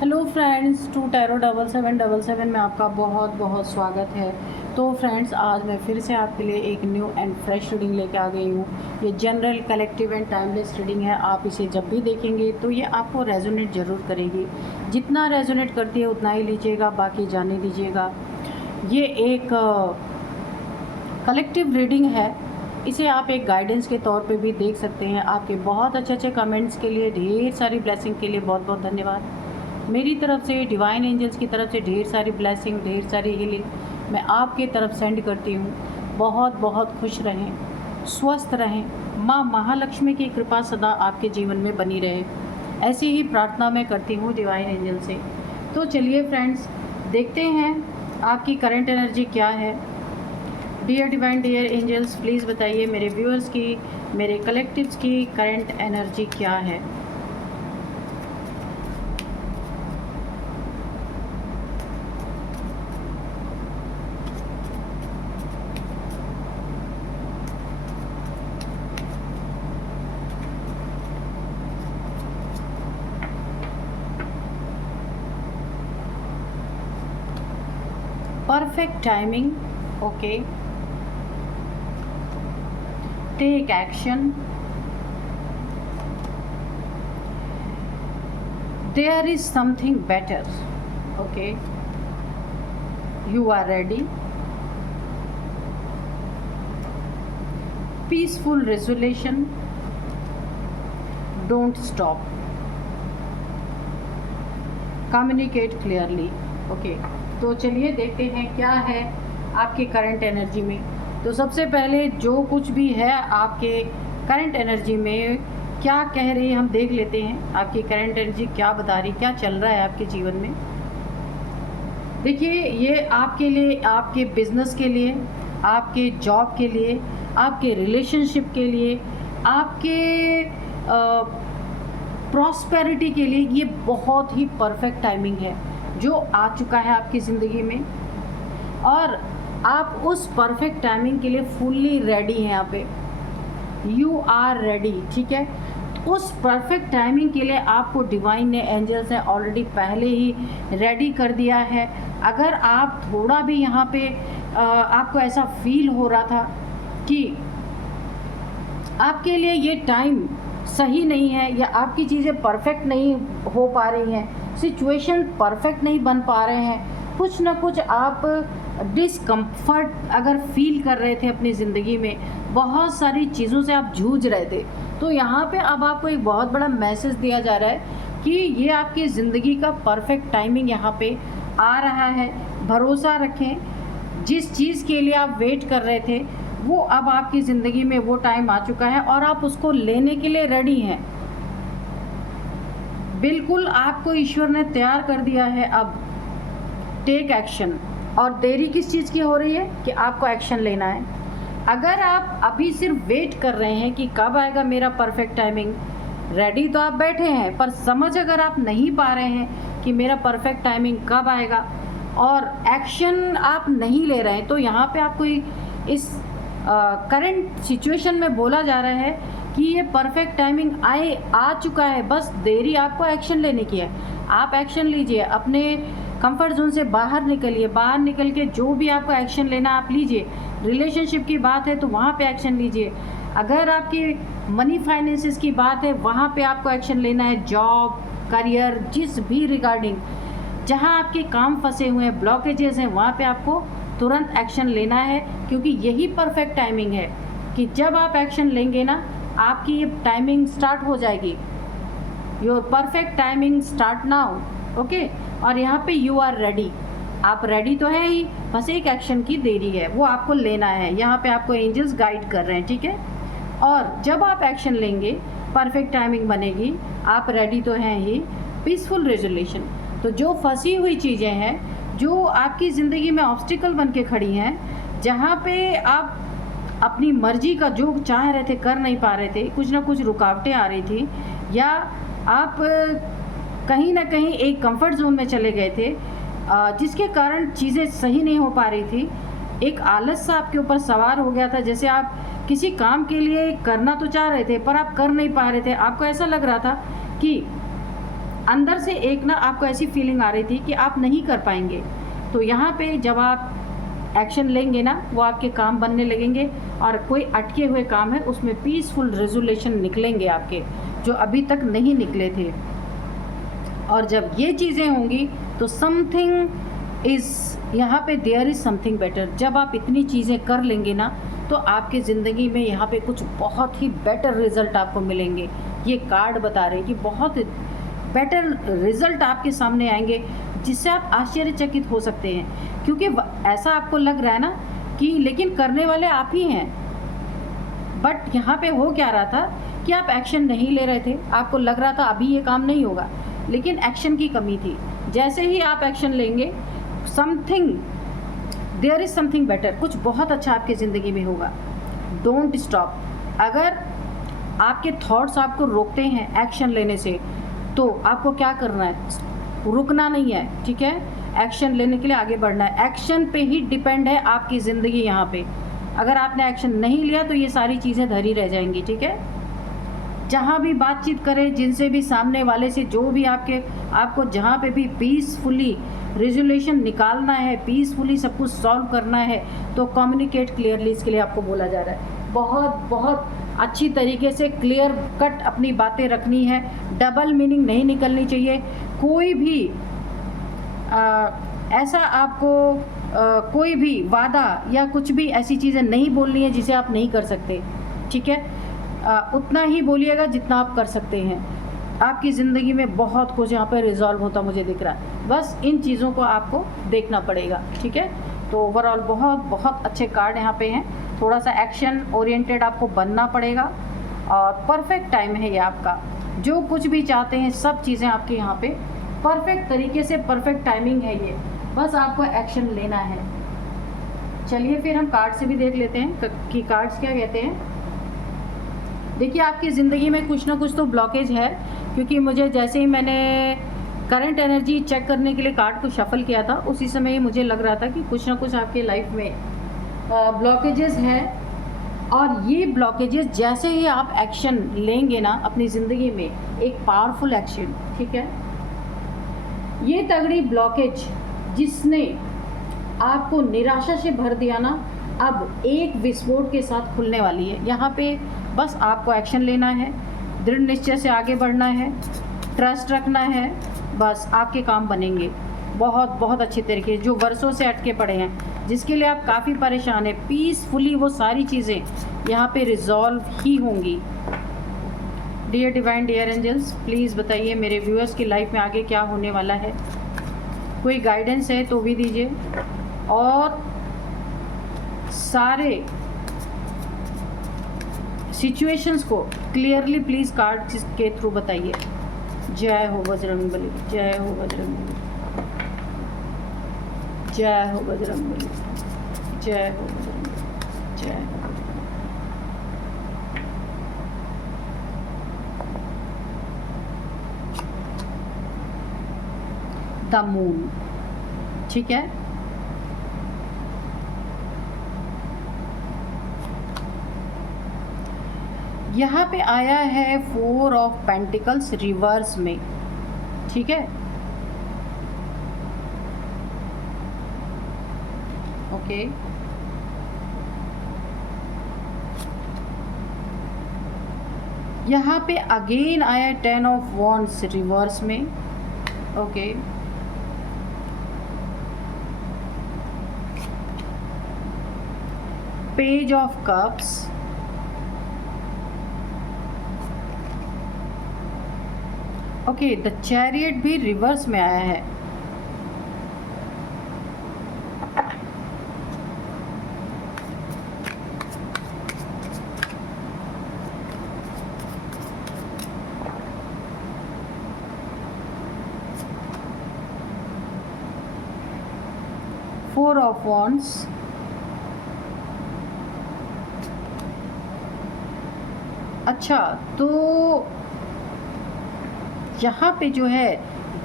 Hello friends, to tarot 7777 में आपका बहुत बहुत स्वागत है। तो फ्रेंड्स, आज मैं फिर से आपके लिए एक न्यू एंड फ्रेश रीडिंग लेके आ गई हूँ। ये general, collective and timeless reading है। आप इसे जब भी देखेंगे तो ये आपको रेजोनेट ज़रूर करेगी। जितना रेजोनेट करती है उतना ही लीजिएगा, बाकी जाने दीजिएगा। ये एक कलेक्टिव रीडिंग है। इसे आप एक गाइडेंस के तौर पे भी देख सकते हैं। आपके बहुत अच्छे अच्छे कमेंट्स के लिए, ढेर सारी ब्लेसिंग के लिए बहुत बहुत धन्यवाद। मेरी तरफ से, डिवाइन एंजल्स की तरफ से ढेर सारी ब्लेसिंग, ढेर सारी हीलिंग मैं आपकी तरफ सेंड करती हूँ। बहुत बहुत खुश रहें, स्वस्थ रहें, माँ महालक्ष्मी की कृपा सदा आपके जीवन में बनी रहे, ऐसी ही प्रार्थना मैं करती हूँ डिवाइन एंजल से। तो चलिए फ्रेंड्स, देखते हैं आपकी करंट एनर्जी क्या है। Dear divine, dear angels, please बताइए मेरे व्यूअर्स की, मेरे कलेक्टिव्स की करंट एनर्जी क्या है। Perfect timing, okay. Take action. There is something better, okay. You are ready. Peaceful resolution. Don't stop. Communicate clearly, okay. तो चलिए देखते हैं क्या है आपके करंट एनर्जी में। तो सबसे पहले जो कुछ भी है आपके करंट एनर्जी में क्या कह रही है हम देख लेते हैं। आपकी करंट एनर्जी क्या बता रही, क्या चल रहा है आपके जीवन में। देखिए, ये आपके लिए, आपके बिजनेस के लिए, आपके जॉब के लिए, आपके रिलेशनशिप के लिए, आपके प्रॉस्पेरिटी के लिए ये बहुत ही परफेक्ट टाइमिंग है जो आ चुका है आपकी ज़िंदगी में। और आप उस परफेक्ट टाइमिंग के लिए फुल्ली रेडी हैं। यहाँ पे यू आर रेडी, ठीक है। उस परफेक्ट टाइमिंग के लिए आपको डिवाइन ने, एंजल्स ने ऑलरेडी पहले ही रेडी कर दिया है। अगर आप थोड़ा भी यहाँ पे आपको ऐसा फील हो रहा था कि आपके लिए ये टाइम सही नहीं है या आपकी चीज़ें परफेक्ट नहीं हो पा रही हैं, सिचुएशन परफेक्ट नहीं बन पा रहे हैं, कुछ ना कुछ आप डिस्कम्फर्ट अगर फील कर रहे थे अपनी ज़िंदगी में, बहुत सारी चीज़ों से आप जूझ रहे थे, तो यहाँ पे अब आपको एक बहुत बड़ा मैसेज दिया जा रहा है कि ये आपकी ज़िंदगी का परफेक्ट टाइमिंग यहाँ पे आ रहा है। भरोसा रखें, जिस चीज़ के लिए आप वेट कर रहे थे वो अब आपकी ज़िंदगी में वो टाइम आ चुका है और आप उसको लेने के लिए रेडी हैं। बिल्कुल आपको ईश्वर ने तैयार कर दिया है। अब टेक एक्शन। और देरी किस चीज़ की हो रही है कि आपको एक्शन लेना है। अगर आप अभी सिर्फ वेट कर रहे हैं कि कब आएगा मेरा परफेक्ट टाइमिंग, रेडी तो आप बैठे हैं, पर समझ अगर आप नहीं पा रहे हैं कि मेरा परफेक्ट टाइमिंग कब आएगा और एक्शन आप नहीं ले रहे हैं, तो यहाँ पे आपको इस करंट सिचुएशन में बोला जा रहा है कि ये परफेक्ट टाइमिंग आ चुका है, बस देरी आपको एक्शन लेने की है। आप एक्शन लीजिए, अपने कंफर्ट जोन से बाहर निकलिए, बाहर निकल के जो भी आपको एक्शन लेना आप लीजिए। रिलेशनशिप की बात है तो वहाँ पे एक्शन लीजिए। अगर आपकी मनी फाइनेंसेस की बात है वहाँ पे आपको एक्शन लेना है। जॉब, करियर, जिस भी रिगार्डिंग जहाँ आपके काम फंसे हुए हैं, ब्लॉकेजेस हैं, वहाँ पे आपको तुरंत एक्शन लेना है, क्योंकि यही परफेक्ट टाइमिंग है कि जब आप एक्शन लेंगे ना, आपकी ये टाइमिंग स्टार्ट हो जाएगी। Your perfect timing start now, okay. और यहाँ पे यू आर रेडी, आप रेडी तो है ही, बस एक एक्शन की देरी है, वो आपको लेना है। यहाँ पे आपको एंजल्स गाइड कर रहे हैं, ठीक है। और जब आप एक्शन लेंगे परफेक्ट टाइमिंग बनेगी, आप रेडी तो हैं ही। पीसफुल रेजोल्यूशन, तो जो फंसी हुई चीज़ें हैं, जो आपकी ज़िंदगी में ऑब्स्टिकल बन के खड़ी हैं, जहाँ पे आप अपनी मर्जी का जो चाह रहे थे कर नहीं पा रहे थे, कुछ ना कुछ रुकावटें आ रही थी, या आप कहीं ना कहीं एक कंफर्ट जोन में चले गए थे जिसके कारण चीज़ें सही नहीं हो पा रही थी। एक आलस सा आपके ऊपर सवार हो गया था, जैसे आप किसी काम के लिए करना तो चाह रहे थे पर आप कर नहीं पा रहे थे। आपको ऐसा लग रहा था कि अंदर से एक ना आपको ऐसी फीलिंग आ रही थी कि आप नहीं कर पाएंगे। तो यहाँ पे जब आप एक्शन लेंगे ना, वो आपके काम बनने लगेंगे और कोई अटके हुए काम है उसमें पीसफुल रेजोल्यूशन निकलेंगे आपके, जो अभी तक नहीं निकले थे। और जब ये चीज़ें होंगी तो समथिंग इज़, यहाँ पे देयर इज़ समथिंग बेटर। जब आप इतनी चीज़ें कर लेंगे ना तो आपकी ज़िंदगी में यहाँ पे कुछ बहुत ही बेटर रिज़ल्ट आपको मिलेंगे। ये कार्ड बता रहे हैं कि बहुत बेटर रिज़ल्ट आपके सामने आएंगे, जिससे आप आश्चर्यचकित हो सकते हैं। क्योंकि ऐसा आपको लग रहा है ना कि लेकिन करने वाले आप ही हैं, बट यहाँ पे हो क्या रहा था कि आप एक्शन नहीं ले रहे थे। आपको लग रहा था अभी ये काम नहीं होगा, लेकिन एक्शन की कमी थी। जैसे ही आप एक्शन लेंगे, something, there is something better, कुछ बहुत अच्छा आपकी ज़िंदगी में होगा। Don't stop. अगर आपके थॉट्स आपको रोकते हैं एक्शन लेने से, तो आपको क्या करना है, रुकना नहीं है, ठीक है। एक्शन लेने के लिए आगे बढ़ना है। एक्शन पे ही डिपेंड है आपकी ज़िंदगी यहाँ पे। अगर आपने एक्शन नहीं लिया तो ये सारी चीज़ें धरी रह जाएंगी, ठीक है। जहाँ भी बातचीत करें, जिनसे भी, सामने वाले से, जो भी आपको जहाँ पे भी पीसफुली रेजोल्यूशन निकालना है, पीसफुली सब कुछ सॉल्व करना है, तो कम्युनिकेट क्लियरली, इसके लिए आपको बोला जा रहा है। बहुत बहुत अच्छी तरीके से क्लियर कट अपनी बातें रखनी है, डबल मीनिंग नहीं निकलनी चाहिए। कोई भी ऐसा आपको कोई भी वादा या कुछ भी ऐसी चीज़ें नहीं बोलनी है जिसे आप नहीं कर सकते, ठीक है। उतना ही बोलिएगा जितना आप कर सकते हैं। आपकी ज़िंदगी में बहुत कुछ यहाँ पे रिजॉल्व होता मुझे दिख रहा है। बस इन चीज़ों को आपको देखना पड़ेगा, ठीक है। तो ओवरऑल बहुत बहुत अच्छे कार्ड यहाँ पे हैं। थोड़ा सा एक्शन ओरिएंटेड आपको बनना पड़ेगा और परफेक्ट टाइम है ये आपका। जो कुछ भी चाहते हैं सब चीज़ें आपके यहाँ पे परफेक्ट तरीके से, परफेक्ट टाइमिंग है ये। बस आपको एक्शन लेना है। चलिए फिर हम कार्ड से भी देख लेते हैं कि कार्ड्स क्या कहते हैं। देखिए, आपकी ज़िंदगी में कुछ ना कुछ तो ब्लॉकेज है, क्योंकि मुझे जैसे ही मैंने करंट एनर्जी चेक करने के लिए कार्ड को शफल किया था, उसी समय ही मुझे लग रहा था कि कुछ ना कुछ आपके लाइफ में ब्लॉकेजेस हैं। और ये ब्लॉकेजेस जैसे ही आप एक्शन लेंगे ना अपनी ज़िंदगी में, एक पावरफुल एक्शन, ठीक है, ये तगड़ी ब्लॉकेज जिसने आपको निराशा से भर दिया ना, अब एक विस्फोट के साथ खुलने वाली है। यहाँ पे बस आपको एक्शन लेना है, दृढ़ निश्चय से आगे बढ़ना है, ट्रस्ट रखना है, बस आपके काम बनेंगे बहुत बहुत अच्छे तरीके। जो वर्षों से अटके पड़े हैं, जिसके लिए आप काफ़ी परेशान हैं, पीसफुली वो सारी चीज़ें यहाँ पे रिजॉल्व ही होंगी। Dear divine, dear angels, please बताइए मेरे व्यूअर्स की लाइफ में आगे क्या होने वाला है। कोई गाइडेंस है तो भी दीजिए, और सारे सिचुएशंस को क्लियरली प्लीज़ कार्ड के थ्रू बताइए। जय हो बजरंगबली, जय हो बजरंगबली, जय हो बजरंगबली, जय हो बजरंगबली, जय हो। द मून, ठीक है। यहाँ पे आया है 4 ऑफ पेंटिकल्स रिवर्स में, ठीक है। ओके, यहाँ पे अगेन आया 10 ऑफ वॉन्ड्स रिवर्स में, okay. Page of cups, okay. The chariot भी रिवर्स में आया है। फोर ऑफ वॉन्ड्स, अच्छा, तो यहाँ पे जो है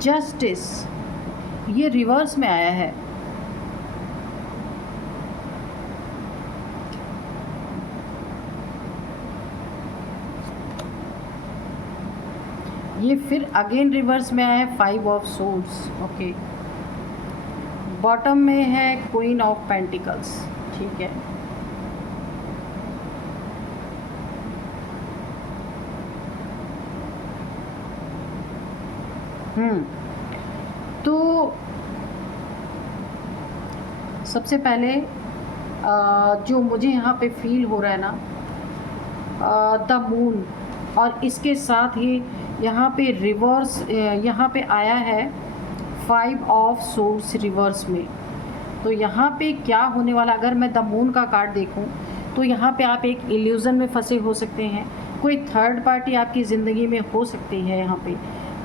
जस्टिस, ये रिवर्स में आया है। ये फिर अगेन रिवर्स में आया है 5 ऑफ सोर्ड्स। ओके, बॉटम में है क्वीन ऑफ पेंटिकल्स। ठीक है, तो सबसे पहले जो मुझे यहाँ पे फील हो रहा है ना, द मून, और इसके साथ ही यहाँ पे रिवर्स यहाँ पे आया है 5 ऑफ सोर्ड्स रिवर्स में। तो यहाँ पे क्या होने वाला, अगर मैं द मून का कार्ड देखूँ तो यहाँ पे आप एक इल्यूज़न में फंसे हो सकते हैं, कोई थर्ड पार्टी आपकी ज़िंदगी में हो सकती है।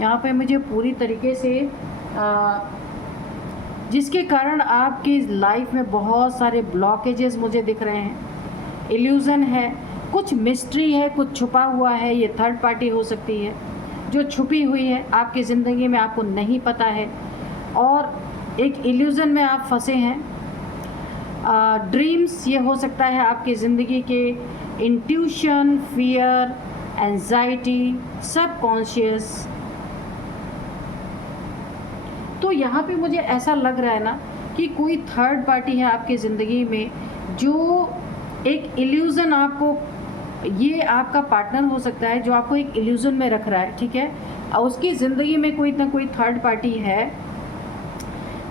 यहाँ पे मुझे पूरी तरीके से जिसके कारण आपकी लाइफ में बहुत सारे ब्लॉकेजेस मुझे दिख रहे हैं, इल्यूज़न है, कुछ मिस्ट्री है, कुछ छुपा हुआ है। ये थर्ड पार्टी हो सकती है जो छुपी हुई है आपकी ज़िंदगी में, आपको नहीं पता है, और एक इल्यूज़न में आप फंसे हैं। ड्रीम्स ये हो सकता है आपकी ज़िंदगी के, इंट्यूशन, फियर, एंजाइटी, सबकॉन्शियस। तो यहाँ पे मुझे ऐसा लग रहा है ना कि कोई थर्ड पार्टी है आपकी ज़िंदगी में जो एक इल्यूज़न आपको, ये आपका पार्टनर हो सकता है जो आपको एक इल्यूज़न में रख रहा है। ठीक है, और उसकी ज़िंदगी में कोई ना कोई थर्ड पार्टी है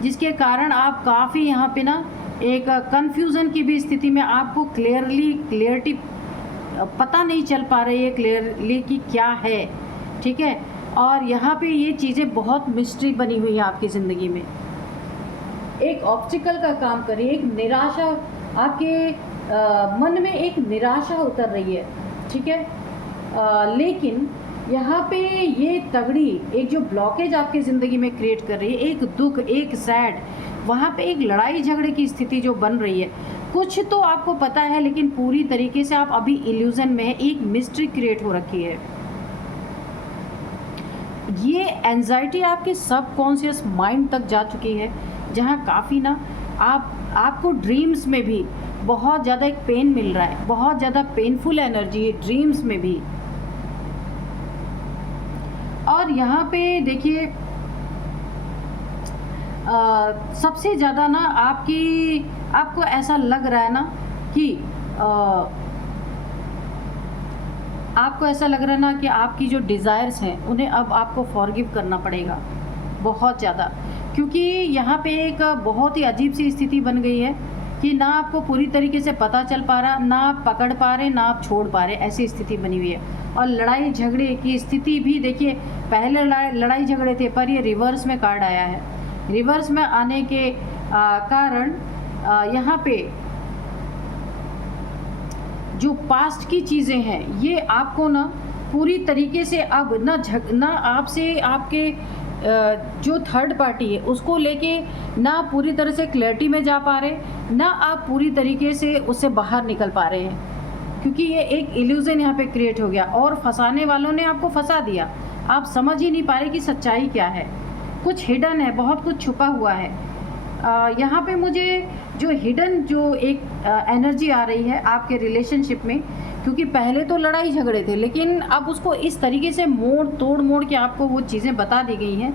जिसके कारण आप काफ़ी यहाँ पे ना एक कन्फ्यूज़न की भी स्थिति में, आपको क्लियरिटी पता नहीं चल पा रही है क्लियरली कि क्या है। ठीक है, और यहाँ पे ये चीज़ें बहुत मिस्ट्री बनी हुई है आपकी ज़िंदगी में, एक ऑब्स्टिकल का काम कर रही है, एक निराशा आपके मन में एक निराशा उतर रही है। ठीक है, लेकिन यहाँ पे ये तगड़ी एक जो ब्लॉकेज आपकी ज़िंदगी में क्रिएट कर रही है, एक दुख, एक सैड, वहाँ पे एक लड़ाई झगड़े की स्थिति जो बन रही है। कुछ तो आपको पता है लेकिन पूरी तरीके से आप अभी इल्यूज़न में है, एक मिस्ट्री क्रिएट हो रखी है। ये एंजाइटी आपके सबकॉन्शियस माइंड तक जा चुकी है, जहाँ काफ़ी ना आपको ड्रीम्स में भी बहुत ज़्यादा एक पेन मिल रहा है, बहुत ज़्यादा पेनफुल एनर्जी है ड्रीम्स में भी। और यहाँ पे देखिए सबसे ज़्यादा ना आपको ऐसा लग रहा है ना कि आपको ऐसा लग रहा है ना कि आपकी जो डिज़ायर्स हैं उन्हें अब आपको फॉरगिव करना पड़ेगा बहुत ज़्यादा, क्योंकि यहाँ पे एक बहुत ही अजीब सी स्थिति बन गई है कि ना आपको पूरी तरीके से पता चल पा रहा, ना आप पकड़ पा रहे, ना आप छोड़ पा रहे, ऐसी स्थिति बनी हुई है। और लड़ाई झगड़े की स्थिति भी देखिए, पहले लड़ाई झगड़े थे पर ये रिवर्स में कार्ड आया है। रिवर्स में आने के कारण यहाँ पे जो पास्ट की चीज़ें हैं ये आपको ना पूरी तरीके से अब ना आपसे आपके जो थर्ड पार्टी है उसको लेके ना पूरी तरह से क्लैरिटी में जा पा रहे, ना आप पूरी तरीके से उससे बाहर निकल पा रहे हैं, क्योंकि ये एक इल्यूज़न यहाँ पे क्रिएट हो गया और फंसाने वालों ने आपको फंसा दिया। आप समझ ही नहीं पा रहे कि सच्चाई क्या है, कुछ हिडन है, बहुत कुछ छुपा हुआ है। यहाँ पे मुझे जो हिडन जो एक एनर्जी आ रही है आपके रिलेशनशिप में, क्योंकि पहले तो लड़ाई झगड़े थे लेकिन अब उसको इस तरीके से मोड़ के आपको वो चीज़ें बता दी गई हैं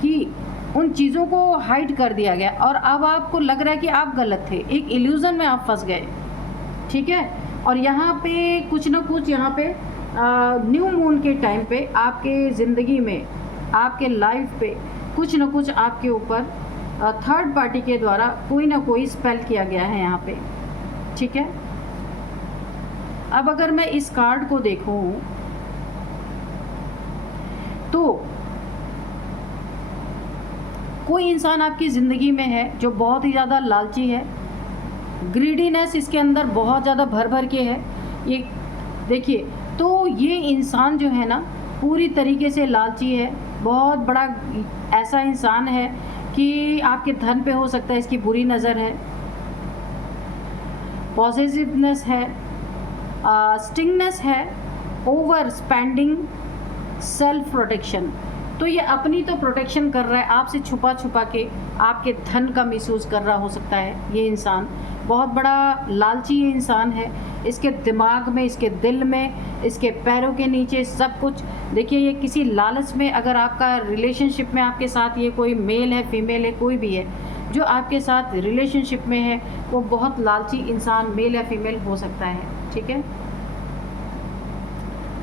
कि उन चीज़ों को हाइड कर दिया गया और अब आपको लग रहा है कि आप गलत थे, एक इल्यूज़न में आप फंस गए। ठीक है, और यहाँ पे कुछ ना कुछ यहाँ पे न्यू मून के टाइम पे आपके ज़िंदगी में, आपके लाइफ पे कुछ ना कुछ आपके ऊपर थर्ड पार्टी के द्वारा कोई ना कोई स्पेल किया गया है यहाँ पे। ठीक है, अब अगर मैं इस कार्ड को देखूं तो कोई इंसान आपकी ज़िंदगी में है जो बहुत ही ज़्यादा लालची है, ग्रीडीनेस इसके अंदर बहुत ज़्यादा भर के है। ये देखिए, तो ये इंसान जो है ना पूरी तरीके से लालची है, बहुत बड़ा ऐसा इंसान है कि आपके धन पे हो सकता है इसकी बुरी नज़र है, पॉजिटिवनेस है, स्टिंगनेस है, ओवर स्पेंडिंग, सेल्फ प्रोटेक्शन। तो ये अपनी तो प्रोटेक्शन कर रहा है, आपसे छुपा के आपके धन का मिसयूज़ कर रहा हो सकता है ये इंसान, बहुत बड़ा लालची ये इंसान है। इसके दिमाग में, इसके दिल में, इसके पैरों के नीचे सब कुछ। देखिए ये किसी लालच में, अगर आपका रिलेशनशिप में आपके साथ ये कोई मेल है, फीमेल है, कोई भी है जो आपके साथ रिलेशनशिप में है, वो बहुत लालची इंसान मेल या फीमेल हो सकता है। ठीक है,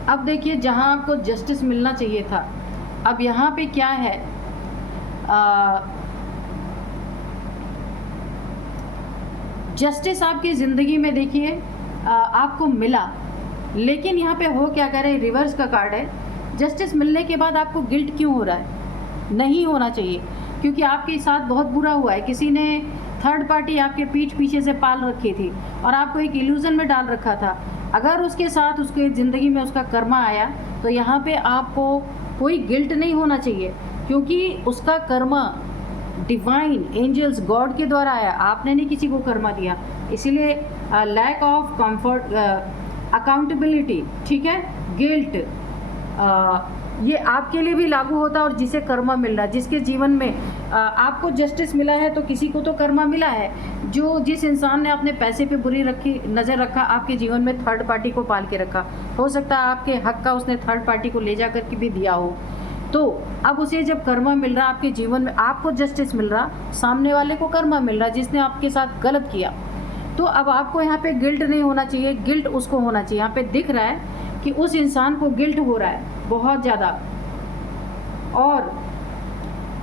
अब देखिए जहाँ आपको जस्टिस मिलना चाहिए था, अब यहाँ पे क्या है, जस्टिस आपकी ज़िंदगी में देखिए आपको मिला, लेकिन यहाँ पे हो क्या करें, रिवर्स का कार्ड है। जस्टिस मिलने के बाद आपको गिल्ट क्यों हो रहा है? नहीं होना चाहिए, क्योंकि आपके साथ बहुत बुरा हुआ है। किसी ने थर्ड पार्टी आपके पीठ पीछे से पाल रखी थी और आपको एक इल्यूज़न में डाल रखा था। अगर उसके साथ उसके ज़िंदगी में उसका कर्मा आया तो यहाँ पे आपको कोई गिल्ट नहीं होना चाहिए, क्योंकि उसका कर्मा डिवाइन एंजल्स गॉड के द्वारा आया, आपने नहीं किसी को कर्मा दिया। इसीलिए लैक ऑफ कंफर्ट, अकाउंटेबिलिटी, ठीक है, गिल्ट, ये आपके लिए भी लागू होता है। और जिसे कर्मा मिल रहा है, जिसके जीवन में आपको जस्टिस मिला है, तो किसी को तो कर्मा मिला है। जिस इंसान ने अपने पैसे पे बुरी नज़र रखा, आपके जीवन में थर्ड पार्टी को पाल के रखा, हो सकता है आपके हक का उसने थर्ड पार्टी को ले जा कर के भी दिया हो। तो अब उसे जब कर्मा मिल रहा, आपके जीवन में आपको जस्टिस मिल रहा, सामने वाले को कर्मा मिल रहा जिसने आपके साथ गलत किया, तो अब आपको यहाँ पे गिल्ट नहीं होना चाहिए, गिल्ट उसको होना चाहिए। यहाँ पे दिख रहा है कि उस इंसान को गिल्ट हो रहा है बहुत ज़्यादा। और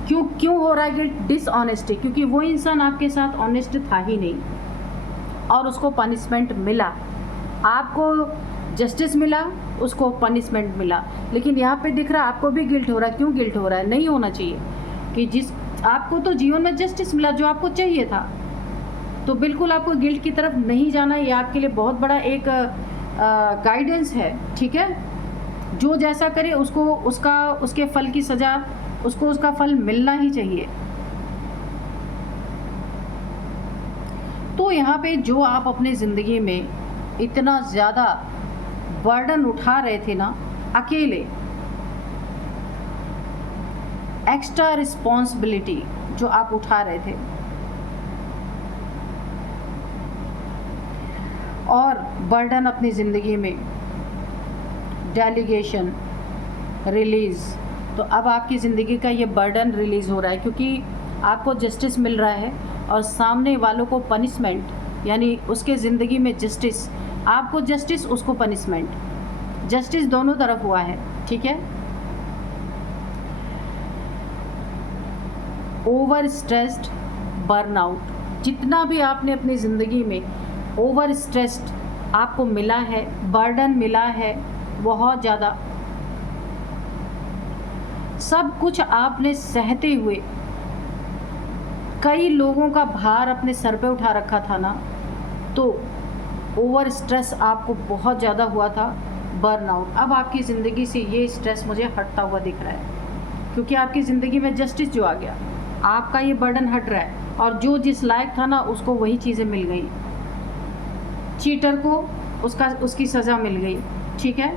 क्यों हो रहा है गिल्ट? डिसऑनेस्टी, क्योंकि वो इंसान आपके साथ ऑनेस्ट था ही नहीं और उसको पनिशमेंट मिला। आपको जस्टिस मिला, उसको पनिशमेंट मिला। लेकिन यहाँ पे दिख रहा है आपको भी गिल्ट हो रहा है। क्यों गिल्ट हो रहा है? नहीं होना चाहिए कि आपको तो जीवन में जस्टिस मिला जो आपको चाहिए था, तो बिल्कुल आपको गिल्ट की तरफ नहीं जाना। ये आपके लिए बहुत बड़ा एक गाइडेंस है। ठीक है, जो जैसा करे उसको उसके फल की सज़ा, उसको उसका फल मिलना ही चाहिए। तो यहाँ पे जो आप अपने ज़िंदगी में इतना ज़्यादा बर्डन उठा रहे थे ना अकेले, एक्स्ट्रा रिस्पॉन्सिबिलिटी जो आप उठा रहे थे, और बर्डन अपनी ज़िंदगी में डेलीगेशन रिलीज़, तो अब आपकी ज़िंदगी का ये बर्डन रिलीज़ हो रहा है, क्योंकि आपको जस्टिस मिल रहा है और सामने वालों को पनिशमेंट, यानी उसके ज़िंदगी में जस्टिस, आपको जस्टिस, उसको पनिशमेंट, जस्टिस दोनों तरफ हुआ है। ठीक है, ओवर स्ट्रेस्ड, बर्नआउट, जितना भी आपने अपनी ज़िंदगी में ओवर स्ट्रेस्ड आपको मिला है, बर्डन मिला है बहुत ज़्यादा, सब कुछ आपने सहते हुए कई लोगों का भार अपने सर पे उठा रखा था ना, तो ओवर स्ट्रेस आपको बहुत ज़्यादा हुआ था, बर्नआउट। अब आपकी ज़िंदगी से ये स्ट्रेस मुझे हटता हुआ दिख रहा है, क्योंकि आपकी ज़िंदगी में जस्टिस जो आ गया, आपका ये बर्डन हट रहा है, और जो जिस लायक था ना उसको वही चीज़ें मिल गई, चीटर को उसकी सज़ा मिल गई। ठीक है,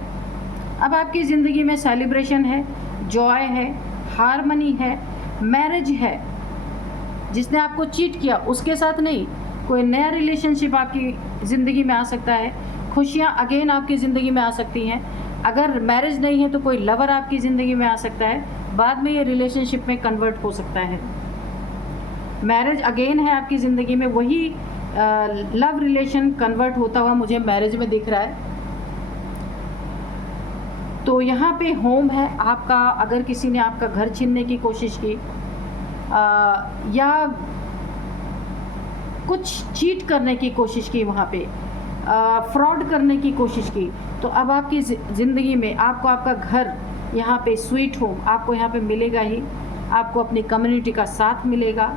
अब आपकी ज़िंदगी में सेलिब्रेशन है, जॉय है, हारमनी है, मैरिज है। जिसने आपको चीट किया उसके साथ नहीं, कोई नया रिलेशनशिप आपकी ज़िंदगी में आ सकता है, खुशियाँ अगेन आपकी ज़िंदगी में आ सकती हैं। अगर मैरिज नहीं है तो कोई लवर आपकी ज़िंदगी में आ सकता है, बाद में ये रिलेशनशिप में कन्वर्ट हो सकता है। मैरिज अगेन है आपकी ज़िंदगी में, वही लव रिलेशन कन्वर्ट होता हुआ मुझे मैरिज में दिख रहा है। तो यहाँ पे होम है आपका, अगर किसी ने आपका घर छीनने की कोशिश की या कुछ चीट करने की कोशिश की, वहाँ पे फ्रॉड करने की कोशिश की, तो अब आपकी ज़िंदगी में आपको आपका घर, यहाँ पे स्वीट होम आपको यहाँ पे मिलेगा ही। आपको अपनी कम्युनिटी का साथ मिलेगा,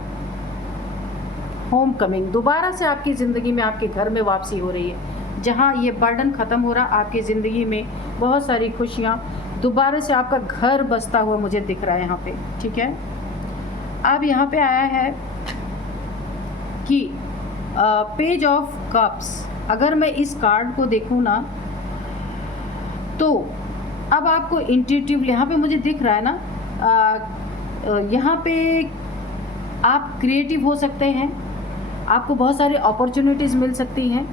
होम कमिंग, दोबारा से आपकी ज़िंदगी में आपके घर में वापसी हो रही है। जहाँ ये बर्डन ख़त्म हो रहा, आपकी ज़िंदगी में बहुत सारी खुशियाँ, दोबारा से आपका घर बसता हुआ मुझे दिख रहा है यहाँ पे। ठीक है, अब यहाँ पे आया है कि पेज ऑफ कप्स। अगर मैं इस कार्ड को देखूँ ना, तो अब आपको इंट्यूटिवली यहाँ पे मुझे दिख रहा है ना, यहाँ पे आप क्रिएटिव हो सकते हैं, आपको बहुत सारी अपॉर्चुनिटीज़ मिल सकती हैं।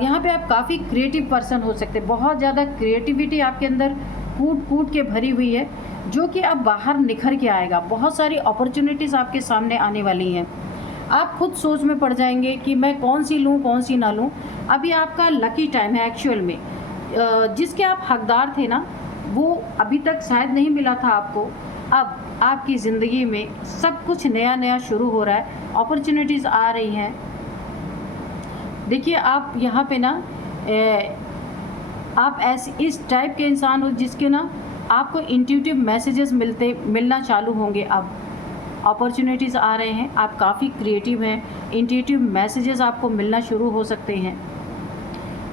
यहाँ पे आप काफ़ी क्रिएटिव पर्सन हो सकते हैं, बहुत ज़्यादा क्रिएटिविटी आपके अंदर कूट कूट के भरी हुई है, जो कि अब बाहर निखर के आएगा। बहुत सारी अपॉर्चुनिटीज़ आपके सामने आने वाली हैं। आप खुद सोच में पड़ जाएंगे कि मैं कौन सी लूँ कौन सी ना लूँ। अभी आपका लकी टाइम है एक्चुअल में। जिसके आप हकदार थे ना, वो अभी तक शायद नहीं मिला था आपको। अब आपकी ज़िंदगी में सब कुछ नया नया शुरू हो रहा है, अपॉर्चुनिटीज़ आ रही हैं। देखिए आप यहाँ पे ना आप ऐसे इस टाइप के इंसान हो जिसके ना आपको इंट्यूटिव मैसेजेस मिलना चालू होंगे। अब अपॉर्चुनिटीज़ आ रहे हैं, आप काफ़ी क्रिएटिव हैं, इंट्यूटिव मैसेजेस आपको मिलना शुरू हो सकते हैं।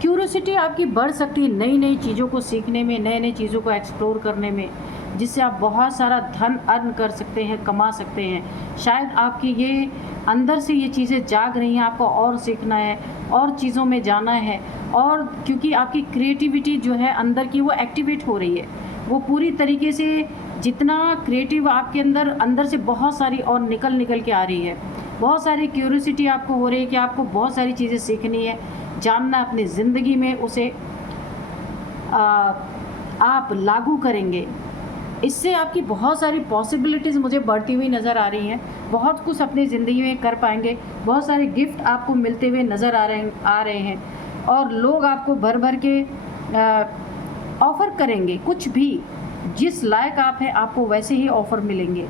क्यूरोसिटी आपकी बढ़ सकती है नई नई चीज़ों को सीखने में, नई नई चीज़ों को एक्सप्लोर करने में, जिससे आप बहुत सारा धन अर्न कर सकते हैं, कमा सकते हैं। शायद आपकी ये अंदर से ये चीज़ें जाग रही हैं, आपको और सीखना है, और चीज़ों में जाना है। और क्योंकि आपकी क्रिएटिविटी जो है अंदर की, वो एक्टिवेट हो रही है, वो पूरी तरीके से जितना क्रिएटिव आपके अंदर से बहुत सारी और निकल के आ रही है। बहुत सारी क्यूरियोसिटी आपको हो रही है कि आपको बहुत सारी चीज़ें सीखनी है, जानना अपनी ज़िंदगी में, उसे आप लागू करेंगे। इससे आपकी बहुत सारी पॉसिबिलिटीज़ मुझे बढ़ती हुई नज़र आ रही हैं। बहुत कुछ अपनी ज़िंदगी में कर पाएंगे, बहुत सारे गिफ्ट आपको मिलते हुए नज़र आ रहे हैं, और लोग आपको भर भर के ऑफ़र करेंगे। कुछ भी जिस लायक आप हैं, आपको वैसे ही ऑफ़र मिलेंगे।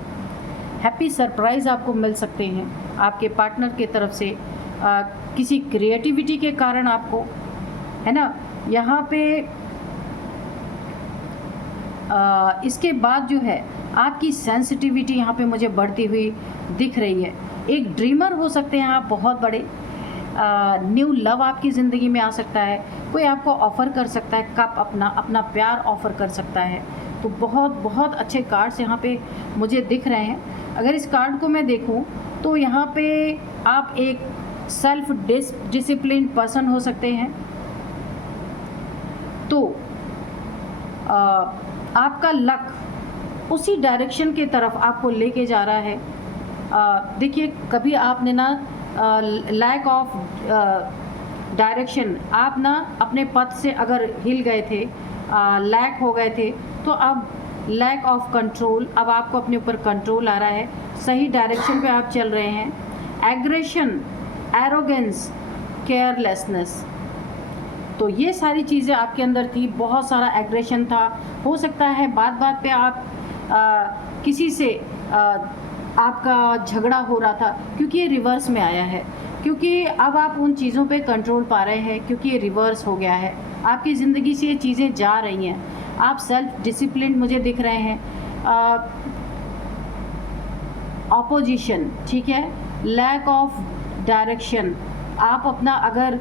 हैप्पी सरप्राइज़ आपको मिल सकते हैं आपके पार्टनर की तरफ से, किसी क्रिएटिविटी के कारण आपको, है ना। यहाँ पे इसके बाद जो है आपकी सेंसिटिविटी यहाँ पे मुझे बढ़ती हुई दिख रही है। एक ड्रीमर हो सकते हैं आप बहुत बड़े। न्यू लव आपकी ज़िंदगी में आ सकता है, कोई आपको ऑफ़र कर सकता है, कप अपना प्यार ऑफ़र कर सकता है। तो बहुत अच्छे कार्ड्स यहाँ पे मुझे दिख रहे हैं। अगर इस कार्ड को मैं देखूँ तो यहाँ पे आप एक सेल्फ डिसिप्लिन पर्सन हो सकते हैं। तो आपका लक उसी डायरेक्शन की तरफ आपको लेके जा रहा है। देखिए कभी आपने ना लैक ऑफ डायरेक्शन, आप ना अपने पथ से अगर हिल गए थे, लैक हो गए थे, तो अब लैक ऑफ कंट्रोल, अब आपको अपने ऊपर कंट्रोल आ रहा है, सही डायरेक्शन पे आप चल रहे हैं। एग्रेशन, एरोगेंस, केयरलेसनेस, तो ये सारी चीज़ें आपके अंदर थी। बहुत सारा एग्रेशन था। हो सकता है बात बात पे आप किसी से आपका झगड़ा हो रहा था, क्योंकि ये रिवर्स में आया है। क्योंकि अब आप उन चीज़ों पे कंट्रोल पा रहे हैं, क्योंकि ये रिवर्स हो गया है। आपकी ज़िंदगी से ये चीज़ें जा रही हैं। आप सेल्फ डिसिप्लिन मुझे दिख रहे हैं। ऑपोजिशन, ठीक है, लैक ऑफ डायरेक्शन, आप अपना अगर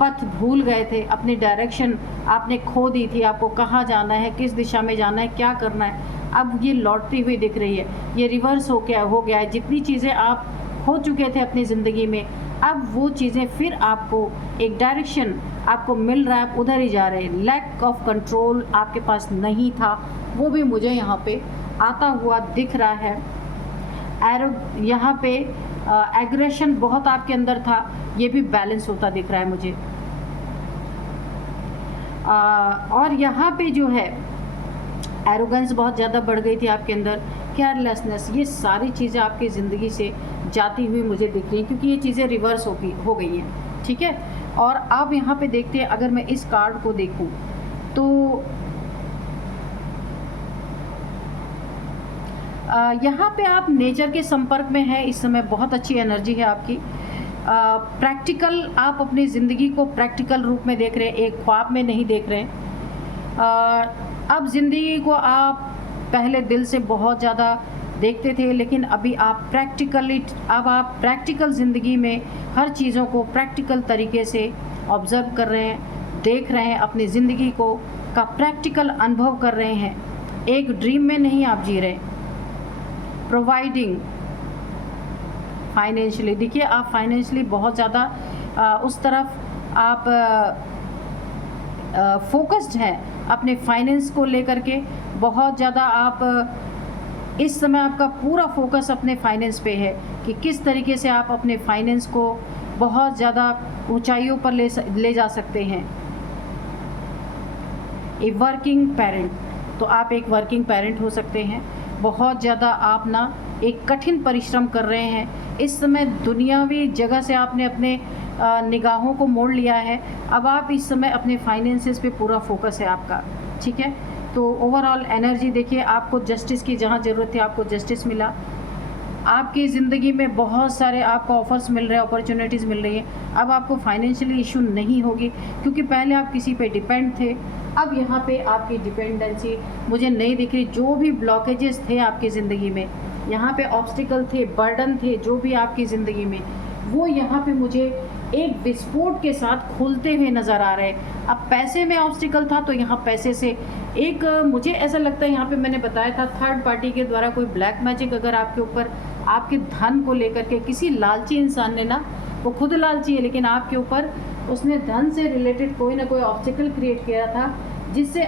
पथ भूल गए थे, अपनी डायरेक्शन आपने खो दी थी, आपको कहाँ जाना है, किस दिशा में जाना है, क्या करना है, अब ये लौटती हुई दिख रही है। ये रिवर्स हो गया है। जितनी चीज़ें आप खो चुके थे अपनी ज़िंदगी में, अब वो चीज़ें फिर आपको एक डायरेक्शन आपको मिल रहा है, आप उधर ही जा रहे हैं। लैक ऑफ कंट्रोल आपके पास नहीं था, वो भी मुझे यहाँ पे आता हुआ दिख रहा है। यहाँ पे एग्रेशन बहुत आपके अंदर था, ये भी बैलेंस होता दिख रहा है मुझे। और यहाँ पे जो है एरोगेंस बहुत ज़्यादा बढ़ गई थी आपके अंदर, केयरलेसनेस, ये सारी चीज़ें आपकी ज़िंदगी से जाती हुई मुझे दिख रही हैं, क्योंकि ये चीज़ें रिवर्स हो गई हैं, ठीक है। और अब यहाँ पे देखते हैं, अगर मैं इस कार्ड को देखूँ तो यहाँ पे आप नेचर के संपर्क में हैं इस समय, बहुत अच्छी एनर्जी है आपकी। प्रैक्टिकल, आप अपनी ज़िंदगी को प्रैक्टिकल रूप में देख रहे हैं, एक ख्वाब में नहीं देख रहे हैं। अब ज़िंदगी को आप पहले दिल से बहुत ज़्यादा देखते थे, लेकिन अभी आप प्रैक्टिकल ज़िंदगी में हर चीज़ों को प्रैक्टिकल तरीके से ऑब्ज़र्व कर रहे हैं, देख रहे हैं, अपनी ज़िंदगी को का प्रैक्टिकल अनुभव कर रहे हैं। एक ड्रीम में नहीं आप जी रहे। प्रोवाइडिंग फाइनेंशियली, देखिए आप फाइनेंशियली बहुत ज़्यादा उस तरफ आप फोकस्ड हैं, अपने फाइनेंस को लेकर के बहुत ज़्यादा आप इस समय आपका पूरा फोकस अपने फाइनेंस पे है कि किस तरीके से आप अपने फाइनेंस को बहुत ज़्यादा ऊंचाइयों पर ले जा सकते हैं। ए वर्किंग पेरेंट, तो आप एक वर्किंग पेरेंट हो सकते हैं। बहुत ज़्यादा आप ना एक कठिन परिश्रम कर रहे हैं। इस समय दुनियावी जगह से आपने अपने निगाहों को मोड़ लिया है। अब आप इस समय अपने फाइनेंसेस पे पूरा फोकस है आपका, ठीक है। तो ओवरऑल एनर्जी देखिए, आपको जस्टिस की जहाँ ज़रूरत थी आपको जस्टिस मिला। आपकी ज़िंदगी में बहुत सारे आपको ऑफ़र्स मिल रहे हैं, अपॉर्चुनिटीज़ मिल रही हैं। अब आपको फाइनेंशियली इशू नहीं होगी, क्योंकि पहले आप किसी पे डिपेंड थे। अब यहाँ पे आपकी डिपेंडेंसी मुझे नहीं दिख रही। जो भी ब्लॉकेजेस थे आपकी ज़िंदगी में, यहाँ पे ऑब्स्टिकल थे, बर्डन थे जो भी आपकी ज़िंदगी में, वो यहाँ पे मुझे एक विस्फोट के साथ खुलते हुए नज़र आ रहे हैं। अब पैसे में ऑब्स्टिकल था, तो यहाँ पैसे से एक मुझे ऐसा लगता है, यहाँ पे मैंने बताया था थर्ड पार्टी के द्वारा कोई ब्लैक मैजिक अगर आपके ऊपर, आपके धन को लेकर के किसी लालची इंसान ने ना, वो खुद लालची है लेकिन आपके ऊपर उसने धन से रिलेटेड कोई ना कोई ऑब्स्टिकल क्रिएट किया था, जिसने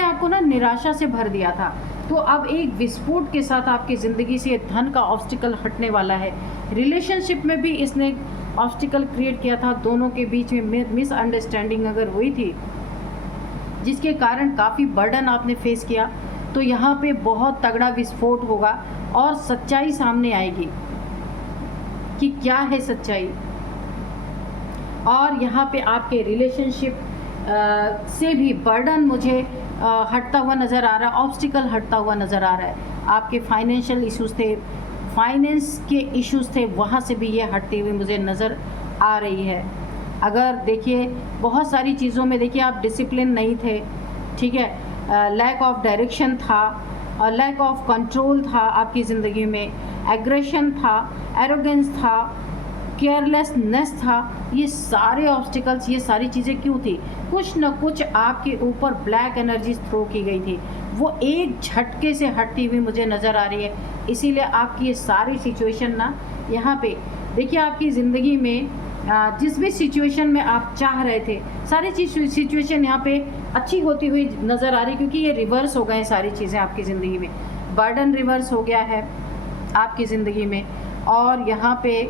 आपको ना निराशा से भर दिया था। तो अब एक विस्फोट के साथ आपकी ज़िंदगी से धन का ऑब्स्टिकल हटने वाला है। रिलेशनशिप में भी इसने ऑब्स्टिकल क्रिएट किया था, दोनों के बीच में मिसअंडरस्टैंडिंग अगर हुई थी, जिसके कारण काफ़ी बर्डन आपने फेस किया, तो यहाँ पे बहुत तगड़ा विस्फोट होगा और सच्चाई सामने आएगी कि क्या है सच्चाई। और यहाँ पे आपके रिलेशनशिप से भी बर्डन मुझे हटता हुआ नज़र आ रहा है, ऑब्स्टिकल हटता हुआ नज़र आ रहा है। आपके फाइनेंशियल इश्यूज़ थे, फाइनेंस के इश्यूज़ थे, वहाँ से भी ये हटती हुई मुझे नज़र आ रही है। अगर देखिए बहुत सारी चीज़ों में देखिए आप डिसिप्लिन नहीं थे, ठीक है, लैक ऑफ डायरेक्शन था और लैक ऑफ कंट्रोल था आपकी ज़िंदगी में, एग्रेशन था, एरोगेंस था, केयरलेसनेस था। ये सारे ऑब्स्टिकल्स, ये सारी चीज़ें क्यों थी? कुछ न कुछ आपके ऊपर ब्लैक एनर्जी थ्रो की गई थी, वो एक झटके से हटती हुई मुझे नज़र आ रही है। इसीलिए आपकी ये सारी सिचुएशन ना, यहाँ पे देखिए आपकी ज़िंदगी में जिस भी सिचुएशन में आप चाह रहे थे, सारी सिचुएशन यहाँ पे अच्छी होती हुई नज़र आ रही है, क्योंकि ये रिवर्स हो गए सारी चीज़ें आपकी ज़िंदगी में। बर्डन रिवर्स हो गया है आपकी ज़िंदगी में, और यहाँ पे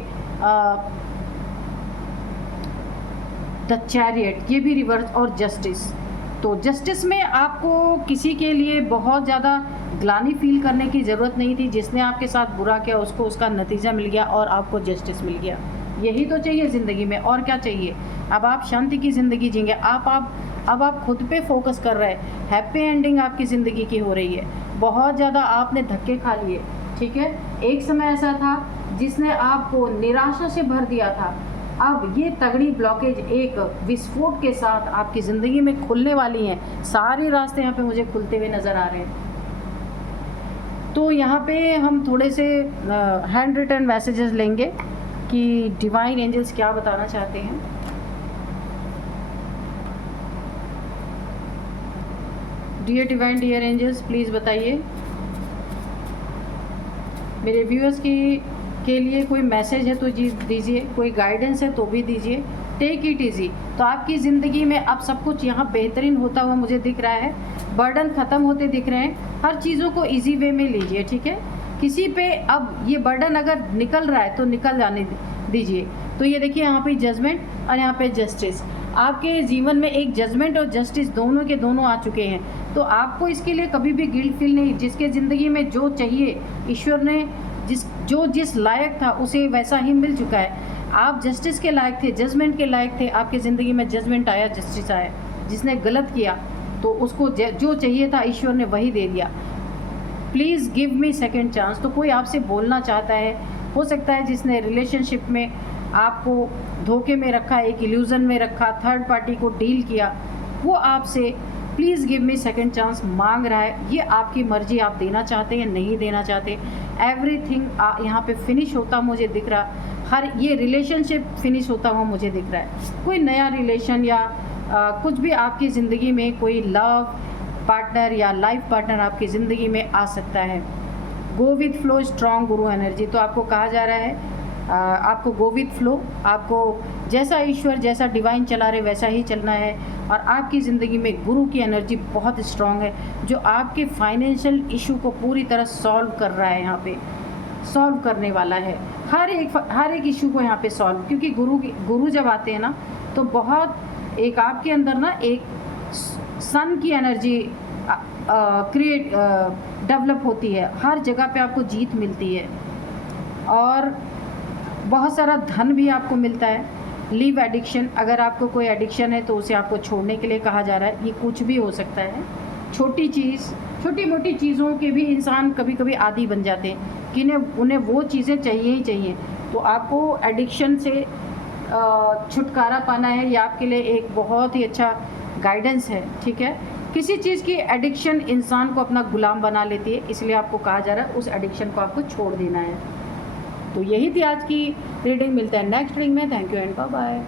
द चैरियट ये भी रिवर्स, और जस्टिस। तो जस्टिस में आपको किसी के लिए बहुत ज़्यादा ग्लानि फील करने की ज़रूरत नहीं थी। जिसने आपके साथ बुरा किया उसको उसका नतीजा मिल गया और आपको जस्टिस मिल गया। यही तो चाहिए ज़िंदगी में, और क्या चाहिए? अब आप शांति की ज़िंदगी जिएंगे। अब आप खुद पे फोकस कर रहे हैं। हैप्पी एंडिंग आपकी ज़िंदगी की हो रही है। बहुत ज़्यादा आपने धक्के खा लिए, ठीक है। एक समय ऐसा था जिसने आपको निराशा से भर दिया था। अब ये तगड़ी ब्लॉकेज एक विस्फोट के साथ आपकी ज़िंदगी में खुलने वाली हैं। सारे रास्ते यहाँ पे मुझे खुलते हुए नज़र आ रहे हैं। तो यहाँ पे हम थोड़े से हैंड रिटन मैसेजेस लेंगे कि डिवाइन एंजल्स क्या बताना चाहते हैं। Dear divine, dear angels, please बताइए। मेरे व्यूअर्स के लिए कोई मैसेज है तो जी दीजिए, कोई गाइडेंस है तो भी दीजिए। Take it easy. तो आपकी ज़िंदगी में अब सब कुछ यहाँ बेहतरीन होता हुआ मुझे दिख रहा है। बर्डन ख़त्म होते दिख रहे हैं। हर चीज़ों को इजी वे में लीजिए, ठीक है। किसी पे अब ये बर्डन अगर निकल रहा है तो निकल जाने दीजिए। तो ये देखिए यहाँ पे जजमेंट और यहाँ पे जस्टिस। आपके जीवन में एक जजमेंट और जस्टिस दोनों के दोनों आ चुके हैं। तो आपको इसके लिए कभी भी गिल्ट फील नहीं। जिसके ज़िंदगी में जो चाहिए, ईश्वर ने जिस लायक था उसे वैसा ही मिल चुका है। आप जस्टिस के लायक थे, जजमेंट के लायक थे, आपकी ज़िंदगी में जजमेंट आया, जस्टिस आया। जिसने गलत किया तो उसको जो चाहिए था ईश्वर ने वही दे दिया। Please give me second chance. तो कोई आपसे बोलना चाहता है, हो सकता है जिसने रिलेशनशिप में आपको धोखे में रखा, एक इल्यूज़न में रखा, थर्ड पार्टी को डील किया, वो आपसे please give me second chance मांग रहा है। ये आपकी मर्जी, आप देना चाहते हैं नहीं देना चाहते। एवरीथिंग यहाँ पे फिनिश होता मुझे दिख रहा, हर ये रिलेशनशिप फिनिश होता हुआ मुझे दिख रहा है। कोई नया रिलेशन या कुछ भी आपकी ज़िंदगी में, कोई लव पार्टनर या लाइफ पार्टनर आपकी ज़िंदगी में आ सकता है। Go with flow, strong Guru energy. तो आपको कहा जा रहा है आपको गो विथ फ्लो, आपको जैसा ईश्वर जैसा डिवाइन चला रहे वैसा ही चलना है। और आपकी ज़िंदगी में गुरु की एनर्जी बहुत स्ट्रांग है जो आपके फाइनेंशियल इशू को पूरी तरह सॉल्व कर रहा है, यहाँ पे सॉल्व करने वाला है हर एक इशू को यहाँ पे सॉल्व। क्योंकि गुरु जब आते हैं ना तो बहुत एक आपके अंदर ना एक सन की एनर्जी क्रिएट डेवलप होती है, हर जगह पे आपको जीत मिलती है और बहुत सारा धन भी आपको मिलता है। लीव एडिक्शन, अगर आपको कोई एडिक्शन है तो उसे आपको छोड़ने के लिए कहा जा रहा है। ये कुछ भी हो सकता है, छोटी मोटी चीज़ों के भी इंसान कभी कभी आदी बन जाते हैं कि उन्हें वो चीज़ें चाहिए ही चाहिए। तो आपको एडिक्शन से छुटकारा पाना है, ये आपके लिए एक बहुत ही अच्छा गाइडेंस है, ठीक है। किसी चीज़ की एडिक्शन इंसान को अपना गुलाम बना लेती है, इसलिए आपको कहा जा रहा है उस एडिक्शन को आपको छोड़ देना है। तो यही थी आज की रीडिंग। मिलते हैं नेक्स्ट रीडिंग में। Thank you and bye bye.